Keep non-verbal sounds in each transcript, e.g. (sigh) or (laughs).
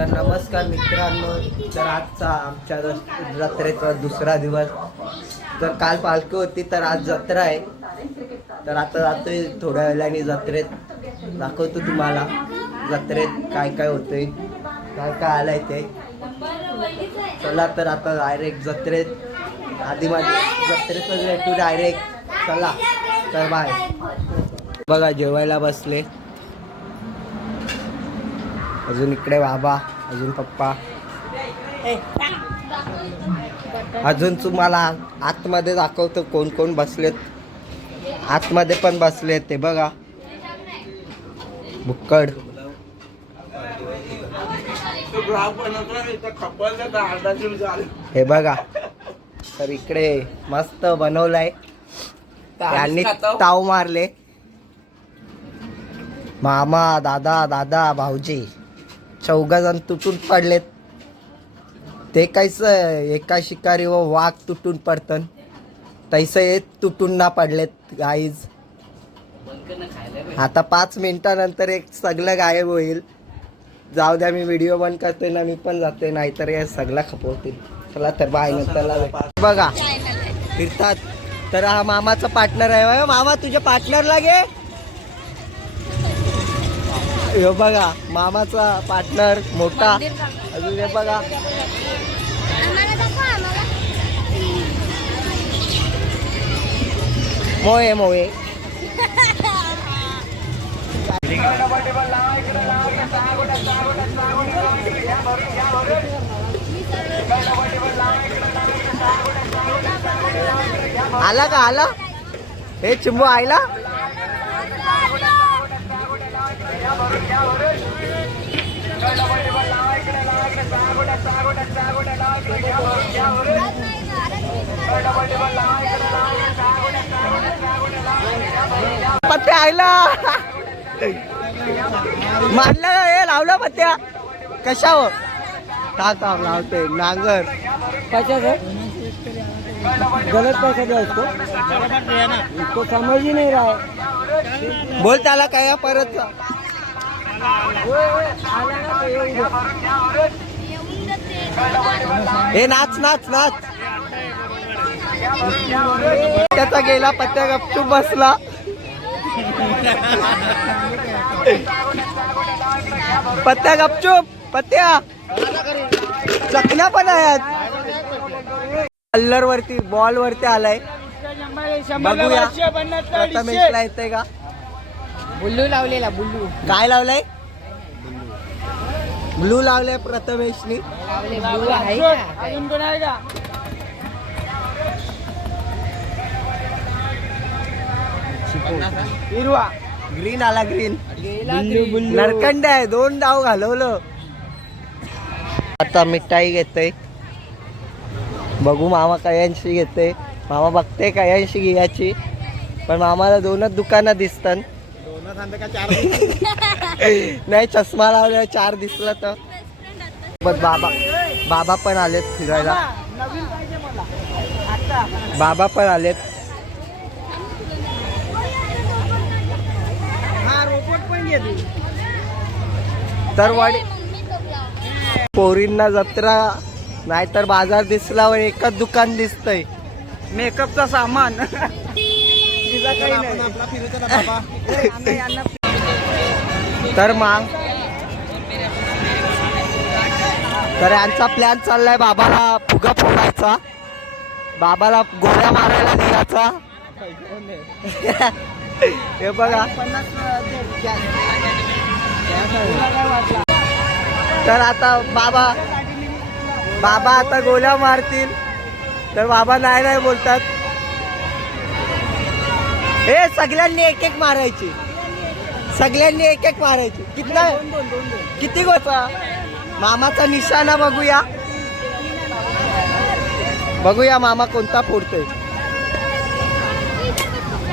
तर नमस्कार मित्रांनो तर आजचा आमच्या जत्रेचा दुसरा दिवस. तर काल पालखी होती तर आज जत्रा आहे. तर आता जातोय थोड्या वेळाने जत्रेत. दाखवतो तुम्हाला जत्रेत काय काय होतंय काय काय आलंय ते. चला तर आता डायरेक्ट जत्रेत. आधी माझी जत्रेतच भेटू डायरेक्ट चला तर बाय बघा जेवायला बसले. अजून इकडे बाबा अजून पप्पा. अजून तुम्हाला आतमध्ये दाखवतो कोण कोण बसलेत. आतमध्ये पण बसलेत ते बघा. बुक्कड. हे बघा. तर इकडे मस्त बनवलाय. त्यांनी ताव मारले. मामा दादा दादा भाऊजी. चौघ जण तुटून पडलेत. ते काहीच एका शिकारी व वाघ तुटून पडतन. तैस हे तुटून ना पडलेत गाईज आता पाच मिनिटानंतर एक सगळं गायब होईल. जाऊ द्या मी व्हिडिओ बंद करतोय ना मी पण जातोय नाहीतर हे सगळं खपवतील. चला तर बाय नंतरला बघा फिरतात. तर हा मामाचा पार्टनर आहे मामा तुझ्या पार्टनरला घे. हे बघा मामाचा पार्टनर मोठा. अजून हे बघा. मोये मोये आला का आला? हे चिंबू आयला? पत्त्या आयला मारलं हे लावलं पत्त्या कशावर? का का लावते नांगर. गलत पैसा दिया इसको इसको समझ ही नहीं रहा बोल त्याला काय परत. हे नाच नाच नाच. त्याचा गेला पत्त्या गपचूप बसला. पत्त्या गपचूप पत्त्या चकण्या पण आहेत. कल्लर वरती बॉल वरती आलाय. बघूया. प्रथमेशला येते का? बुल्लू लावलेला बुल्लू. काय लावलंय? ब्लू लावलंय प्रथमेशनी? अजून कोण आहे का? हिरवा. ग्रीन आला ग्रीन नरकंड आहे दोन डाव घालवलं. आता मिठाई घेतोय. बघू मामा कयांशी घेते मामा बघते कयांशी घ्यायची. पण मामाला दोनच दुकानं दिसतात. (laughs) नाही. चष्मा लावला चार दिसला तर. बाबा बाबा पण आलेत फिरायला. बाबा पण आलेत. हा तर वाडी पोरींना जत्रा नाहीतर बाजार दिसल्यावर एकच दुकान दिसतंय. मेकअपचा सामान. (laughs) तर मग? तर यांचा प्लॅन चाललाय बाबाला फुगा फोडायचा. बाबाला गोळ्या मारायला न्यायचा. हे बघा. पन्नास तर आता बाबा बाबा आता गोळ्या मारतील. तर बाबा नाही नाही बोलतात. हे सगळ्यांनी एक एक मारायची. सगळ्यांनी एक एक मारायची. कितना? किती गोचा? मामाचा निशाणा बघूया. बघूया मामा कोणता फोडतोय.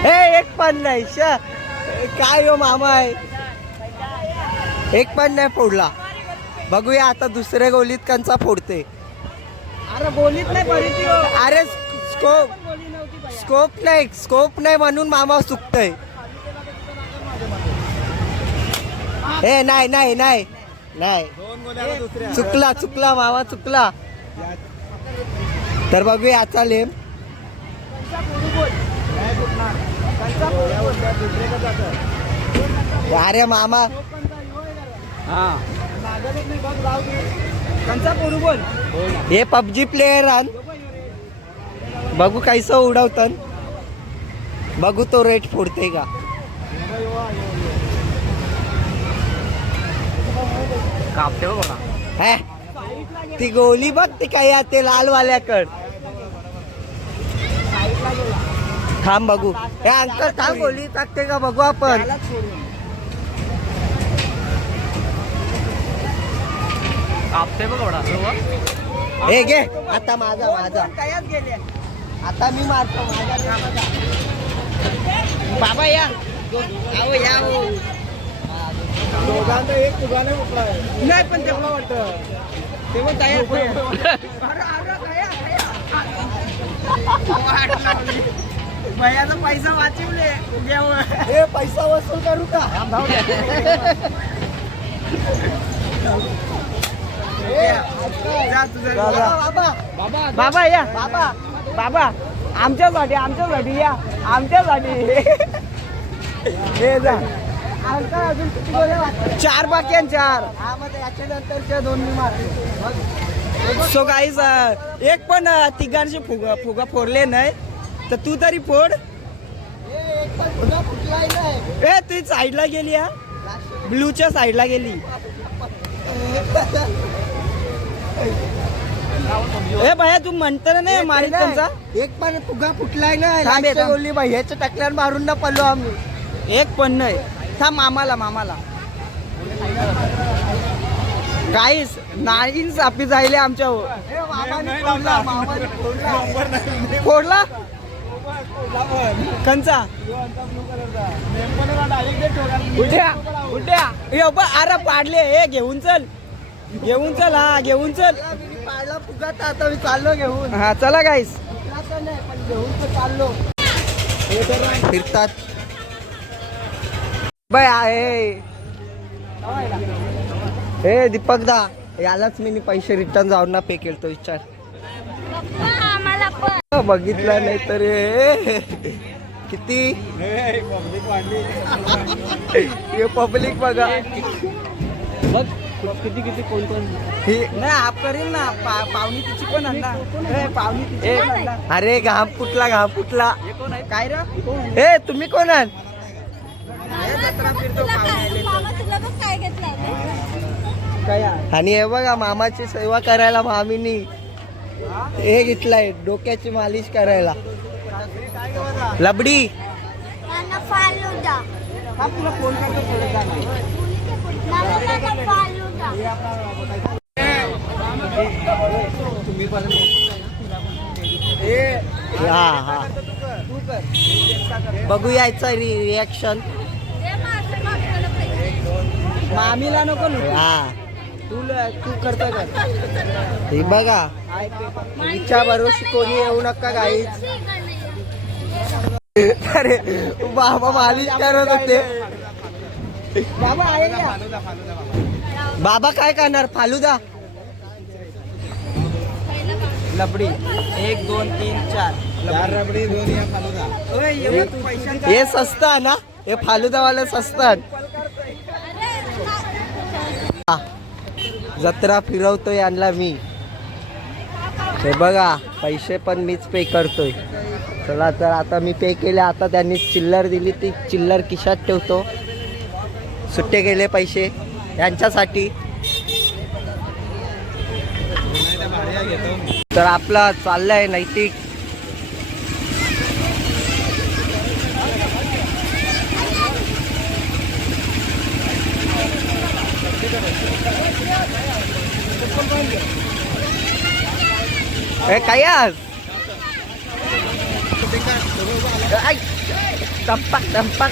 हे एक पण नाही श. काय हो मामा आहे एक पण नाही फोडला. बघूया आता दुसऱ्या गोलीत कंचा फोडते अरे बोलीत नाही हो. अरे स्कोप. स्कोप नाही. स्कोप नाही म्हणून मामा चुकतय हे नाही नाही नाही. नाही. चुकला चुकला मामा चुकला. तर बघूया याचा लेम. अरे मामा. हे. पबजी प्लेयर आण. बघू कैसं उडवतन बघू तो रेट फोडते का कापते बघा। हे? ती गोली बघ ती काय ते लालवाल्याकड थांब बघू। हे अंकल थांब गोली टाकते का बघू आपण। कापते बघा हे घे आता माझा माझा। आता मी मारतो बाबा या. आओ या हो. दोघांना एक तुझाने मोकळा नाही पण तेवढं वाटतं. ते पण काय भैयाचा पैसा वाचवले. हे पैसा वसूल करू का? बाबा. बाबा या. बाबा. बाबा आमच्यासाठी आमच्यासाठी या. आमच्यासाठी हे जा. अजून किती चार बाकी चार. हा मग दोन मी मारतो सो गाईज एक पण अ, तिघांशी फुगा फुगा फोडले नाही. तर तू तरी फोड. एक पण नाही ए तू साईडला गेली हा? ब्लूच्या साईडला गेली. ए भैया तू म्हणतो ना नाही मारीत त्यांचा? एक पण तुगा फुटलाय थांब लास्टच्या थांब. गोली ह्याच्या टकल्यावर मारून ना पडलो आम्ही. एक पण नाही. थांब मामाला मामाला. गाईस नाईन सापी जायले आमच्या फोडला कंचा. उठ्या उठ्या. हे अरे पाडले. हे घेऊन चल. घेऊन चल हा घेऊन चल. आता मी चाललो घेऊन. हा चला गाईस नाही पण घेऊन तर चाललो. फिरतात. बाय आहे हे. दीपक दा यालाच मी पैसे रिटर्न जाऊन ना पे केलतो विचार. पप्पा आम्हाला पण बघितलं नाही तर किती? हे पब्लिक बघा. बघ किती किती कोण कोण ही नाही आप करेल ना. पा- पाहुणी तिची पण आणला. ए, पाहुणी तिची पण आणला. अरे घाम फुटला घाम फुटला. हे कोण आहे? काय रे? हे तुम्ही कोण आहात? तुला काय मामा तुला बघ काय घेतलं काय? आहे? आणि हे बघा मामाची सेवा करायला मामीनी हे घेतलाय डोक्याची मालिश करायला. लबडी. फालुदा हा तुला फोन करतो. मला हा हा. बघू यायचं रिॲक्शन मामीला नको. हा. तू ल- तू करतो का? हे बघा. हिच्या भरोशी कोणी येऊ नका गाईच अरे बाबा मालिश करत होते. बाबा आहे. बाबा काय करणार? फालुदा. लबडी एक दोन तीन चार. एवढं तू पैशांचं- हे स्वस्त आहे ना? हे फालुदावाले. हा. जत्रा फिरवतोय यांना मी. हे बघा पैसे पण मीच पे करतोय. चला तर आता मी पे केले आता त्यांनी चिल्लर दिली ती चिल्लर खिशात ठेवतो. सुट्टे गेले पैसे. यांच्यासाठी. तर आपला चाललाय नैतिक. काय आज ऐ, दंपक दंपक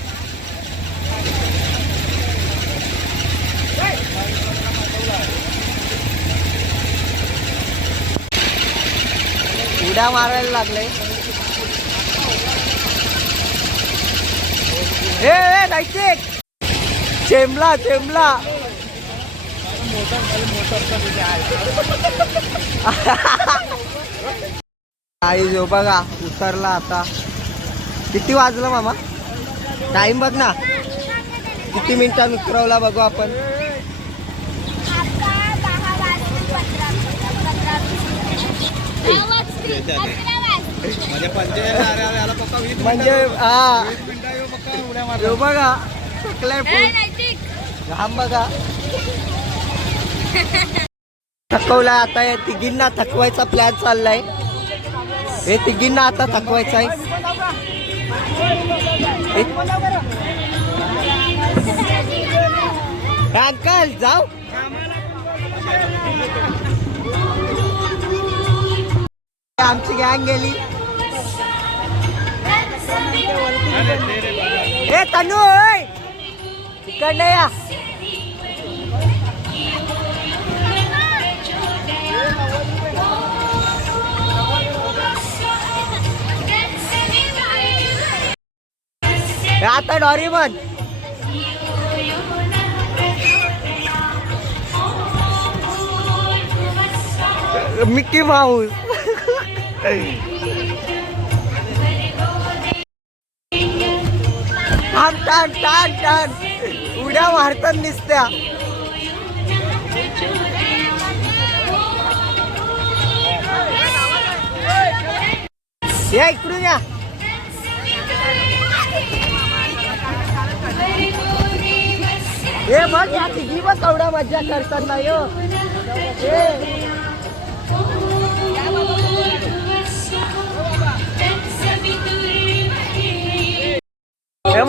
उड्या मारायला लागले. ए ए नैतिक चेमला चेमला आई जो बघा उतरला आता. किती वाजलं मामा? टाइम बघ ना. किती मिनिटात उतरवला बघू आपण. म्हणजे हा. जो बघा घाम बघा. थकवलाय आता या तिघींना थकवायचा प्लॅन चाललाय. हे तिघींना आता थकवायचा आहे. हे- हे अंकल जाऊ. आमची गँग गेली. ए तनू ओय! या. हे आता डॉरीमन मिक्की माऊस. टान टान टान उड्या मारतात दिसत्या. या इकडून या. हे बघ या तिघी बघ केवढा मज्जा करतात ना यो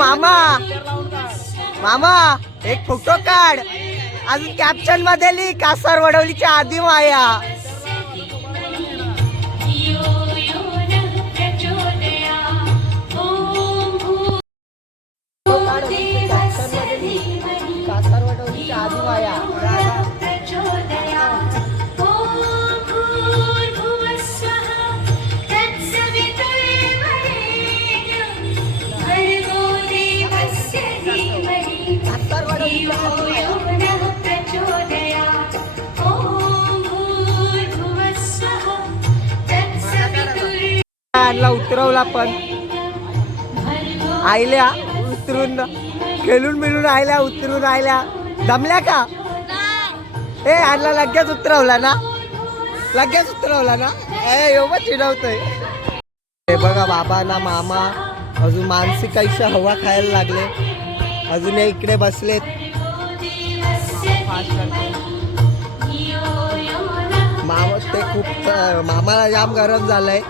मामा. मामा एक फोटो काढ. अजून कॅप्शनमध्ये लिही कासार वडवलीच्या आधी माया. उतरवला पण आयल्या उतरून खेळून मिळून आयल्या उतरून आयल्या जमल्या का? ए आणला लगेच उतरवला ना? लगेच उतरवला ना? ए एवढं चिडवतोय. हे बघा बाबा ना मामा. अजून मानसिक आयुष्य हवा खायला लागले. अजून हे इकडे बसलेत. मामा ते खूप मामाला जाम गरम झालंय.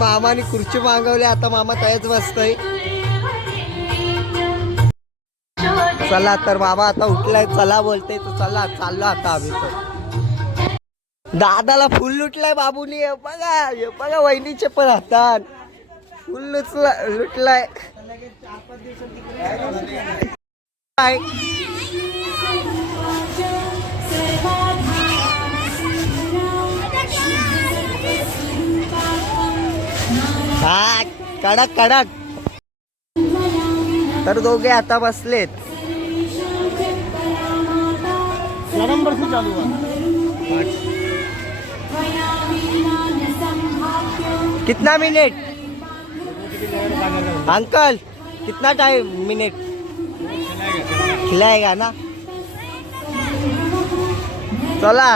मामाने खुर्ची मागवली आता मामा तयाच बसतोय. चला तर मामा आता उठलाय चला बोलते तर चला चाललो आता आम्ही तर. दादाला फुल लुटलाय बाबूनी बघा हे बघा वहिनीचे पण हातात फुल लुटला लुटलाय. कडक कडक. तर दोघे आता बसलेत. कितना मिनिट? अंकल कितना टाइम मिनिट? खिलाएगा ना? चला.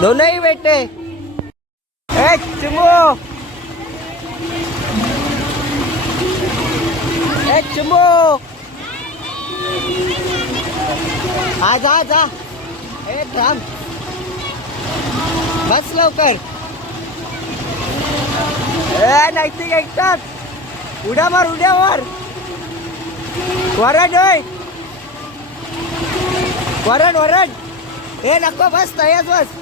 दोनों ही बेटे. ए चिमू ए चिमू आ जा जा ए थांब बस लवकर ए नैतिक एकटाच उड्या मार उड्या मार वरड होय वरण वरड ए नको बस तयाच बस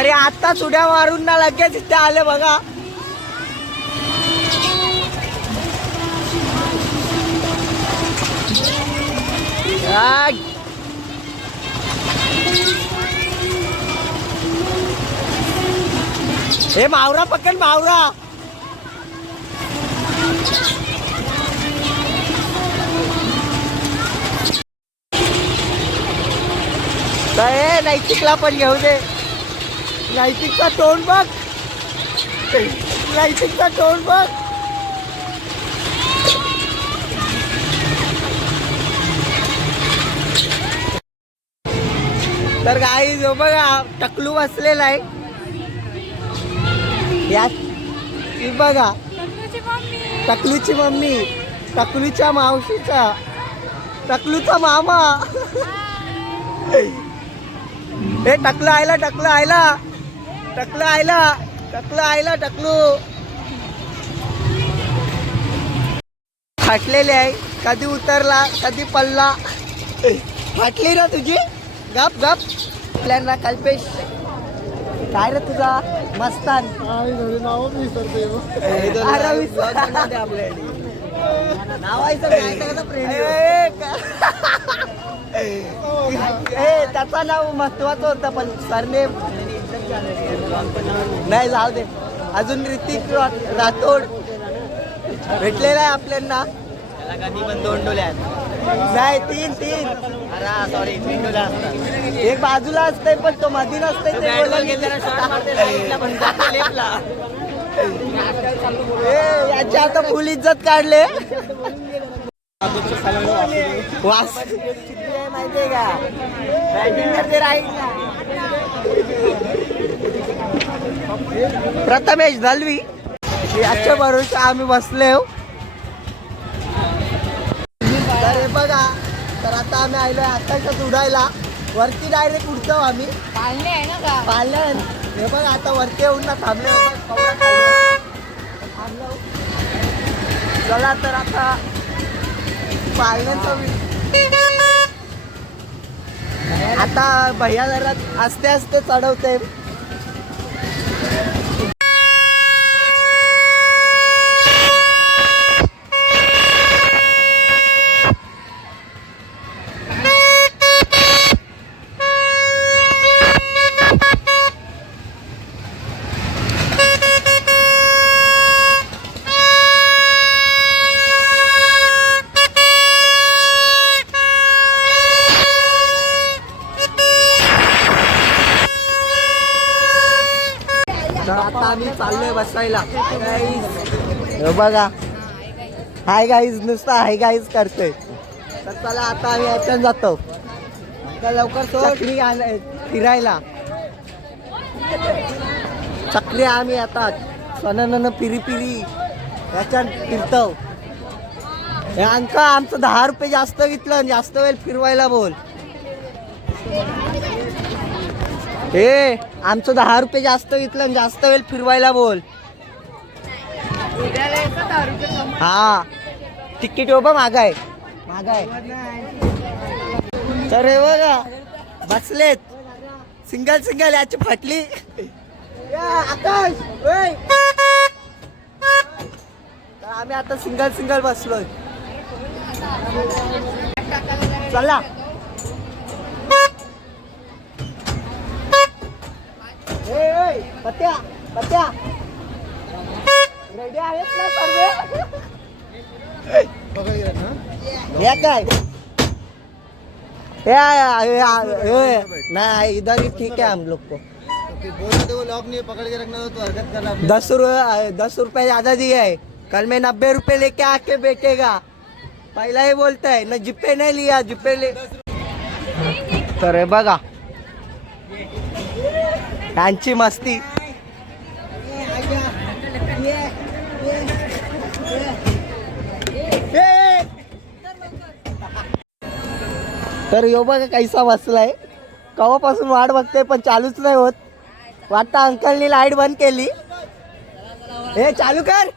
अरे आता उड्या मारून ना लगेच इथे आले बघा. हे मावरा पकड मावरा. नैतिकला पण घेऊ दे. नैतिकचा तोंड बघ. नैतिकचा तोंड बघ. तर गाई जो बघा टकलू बसलेला आहे. यात ही बघा. टकलूची मम्मी टकलूच्या मावशीचा टकलूचा मामा. हे टकलं आयला टकलं आयला. टकलं आयला टकलं आयला टकलू. फाटलेले आहे कधी उतरला कधी पडला. फाटली ना तुझी? गप गप. आपल्याला कल्पेश. काय रे तुझा? मस्तान. ए त्याचं नाव महत्वाचं होतं पण सरनेम. नाही जाऊ दे. अजून ऋतिक राठोड भेटलेला आहे आपल्यांना कधी पण दोन डोल्या नाही तीन तीन. अरे सॉरी तीन डोल्या असतात. एक बाजूला असते पण तो मधी नसते ते गेले याची आता फुल इज्जत काढले. वास. माहितीये का? बॅटिंग करते प्रथमेश दलवी. याच्या बरोबर आम्ही बसले हो तर हे बघा तर आता आम्ही आलोय आकाशात उडायला वरती डायरेक्ट उडतो आम्ही. पाळणे आहे ना का? पालन हे बघ आता वरती येऊन ना थांबले. थांबलो. चला तर आता वि- आता भैया जरा आस्ते आस्ते चढवते. आता आम्ही चाललोय बसायला. बघा. हाय गाईज नुसता हाय गाईज करतोय. तर चला आता आम्ही याच्यात जातो. लवकर चकली आण- फिरायला. चकली आम्ही आता सणन पिरी पिरी याच्यात फिरतो. हे अंका आमचं दहा रुपये जास्त घेतलं जास्त वेळ फिरवायला बोल. हे आमचं दहा रुपये जास्त इथलं जास्त वेळ फिरवायला बोल. हा. तिकीट उभं मागाय मागाय तर हे बघा बसलेत. सिंगल सिंगल याची फाटली. आकाश आम्ही आता सिंगल सिंगल बसलोय. चला. ए, ए, पत्या पत्या। रेडी आहेत ना सर्व? या काय? या, या, या, ए, नाही इधर ही ठीक है हम लोग को. लॉक नहीं पकड़ के रखना तो हरकत करना दस रुपये दस रुपये ज्यादा दिए है। कल मैं नब्बे रुपए लेके आके बेचेगा। पहला ही बोलता है न जिप्पे नहीं लिया जिप्पे ले तर हे बघा. यांची मस्ती. तर यो बघा कैसा बसलाय. कवापासून वाट बघतोय पण चालूच नाही होत. वाटतं अंकलनी लाइट बंद केली. हे चालू कर.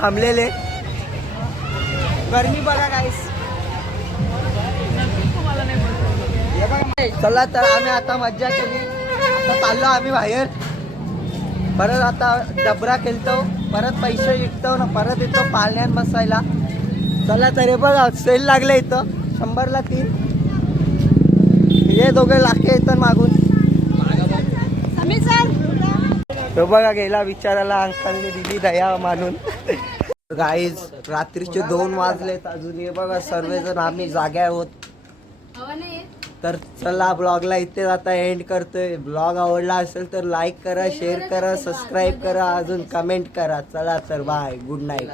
थांबलेले. गरमी बघा गाईस चला तर आम्ही आता मज्जा केली. आता चाललो आम्ही बाहेर. परत आता डबरा खेळतो. परत पैसे विकतो ना परत येतो पाळण्यात बसायला. चला तर हे बघा सेल लागले इथं. शंभरला तीन. हे दोघे लाखे येतात मागून. समीर सर. तो बघा गेला विचाराला अंकलने दिली दया मानून. गाईज रात्रीचे दोन वाजलेत. अजून हे बघा सर्वजण आम्ही जाग्या आहोत. तर चला ब्लॉगला इथे आता एंड करतोय. ब्लॉग आवडला असेल तर लाईक करा शेअर करा सबस्क्राईब करा अजून कमेंट करा. चला तर बाय गुड नाईट